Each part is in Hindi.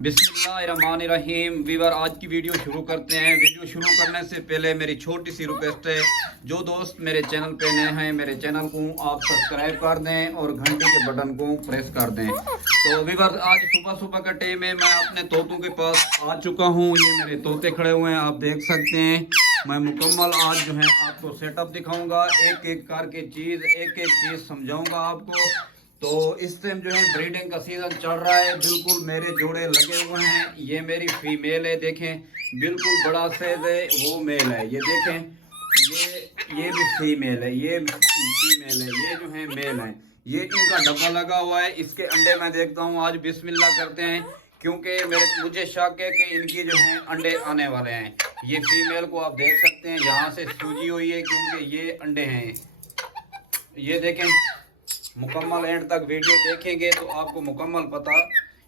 बिस्मिल्लाहिर्रहमानिर्रहीम। वीवर, आज की वीडियो शुरू करते हैं। वीडियो शुरू करने से पहले मेरी छोटी सी रिक्वेस्ट है, जो दोस्त मेरे चैनल पे नए हैं मेरे चैनल को आप सब्सक्राइब कर दें और घंटी के बटन को प्रेस कर दें। तो वीवर, आज सुबह सुबह का टाइम है, मैं अपने तोतों के पास आ चुका हूँ। ये मेरे तोते खड़े हुए हैं, आप देख सकते हैं। मैं मुकम्मल आज जो है आपको सेटअप दिखाऊंगा, एक एक करके चीज़, एक एक चीज़ समझाऊंगा आपको। तो इस टाइम जो है ब्रीडिंग का सीजन चल रहा है। बिल्कुल मेरे जोड़े लगे हुए हैं। ये मेरी फीमेल है, देखें बिल्कुल बड़ा साइज है, वो मेल है। ये देखें, ये भी फीमेल है, ये फीमेल है, ये जो है मेल है। ये इनका डब्बा लगा हुआ है, इसके अंडे मैं देखता हूँ। आज बिस्मिल्लाह करते हैं, क्योंकि मुझे शक है कि इनकी जो है अंडे आने वाले हैं। ये फीमेल को आप देख सकते हैं, यहाँ से सूजी हुई है क्योंकि ये अंडे हैं। ये देखें, मुकम्मल एंड तक वीडियो देखेंगे तो आपको मुकम्मल पता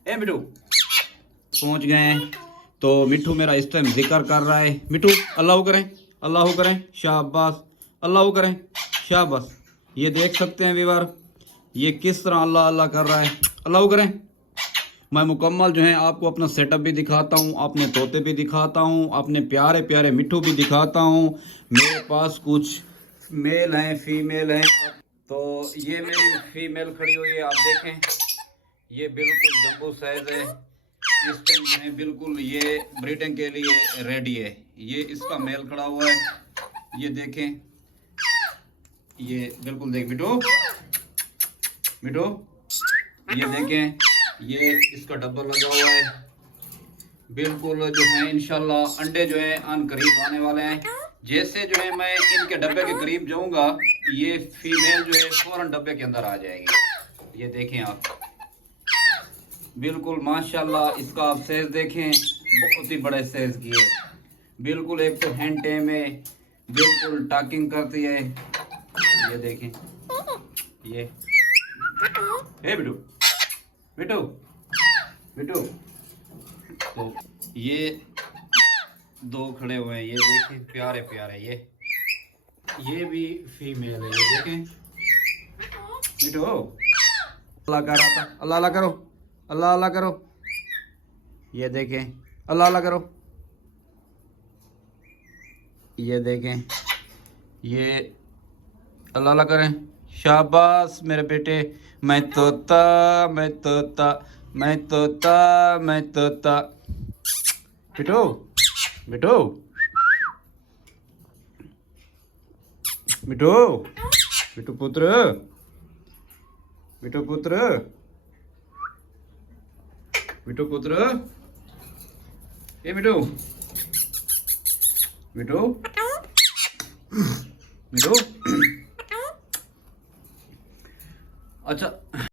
है। मिठू पहुंच गए हैं, तो मिठू मेरा इस टाइम जिक्र कर रहा है। मिठू अल्लाह करें, अल्लाह करें, शाबाश, अल्लाह करें, शाबाश। ये देख सकते हैं व्यूअर, ये किस तरह अल्लाह अल्लाह कर रहा है। अल्लाह करें। मैं मुकम्मल जो है आपको अपना सेटअप भी दिखाता हूँ, अपने तोते भी दिखाता हूँ, अपने प्यारे प्यारे मिठू भी दिखाता हूँ। मेरे पास कुछ मेल हैं, फीमेल हैं। तो ये मेरी फीमेल खड़ी हुई है, आप देखें, ये बिल्कुल जंबू साइज है। इस टाइम जो है बिल्कुल ये ब्रीडिंग के लिए रेडी है। ये इसका मेल खड़ा हुआ है, ये देखें, ये बिल्कुल देख मिठू, मिठू ये देखें, ये इसका डब्बा लगा हुआ है। बिल्कुल जो है इंशाल्लाह अंडे जो है अन करीब आने वाले हैं। जैसे जो है मैं इनके डब्बे के करीब जाऊंगा, ये फीमेल जो है फौरन डब्बे के अंदर आ जाएगी। ये देखें आप, बिल्कुल माशाल्लाह। इसका आप साइज देखें, बहुत ही बड़े साइज की है। बिल्कुल एक तो हैंड टेम है, बिल्कुल टाकिंग करती है। ये देखें, ये बिटू बिटू बिटू। तो ये दो खड़े हुए हैं, ये देखें प्यारे प्यारे। ये भी फीमेल है, ये देखें। मिठू अल्लाह कर रहा था, अल्लाह अल्लाह करो, अल्लाह अल्लाह करो। ये देखें, अल्लाह अल्लाह करो। ये देखें, ये अल्लाह अल्लाह करें, शाबाश मेरे बेटे। मैं तोता, मैं तोता, मैं तोता, मैं तोता। बिटू बिटू बिटू बिटू पुत्र, बिटू पुत्र, बिटू पुत्र, ये बिटू बिटू बिटू। अच्छा।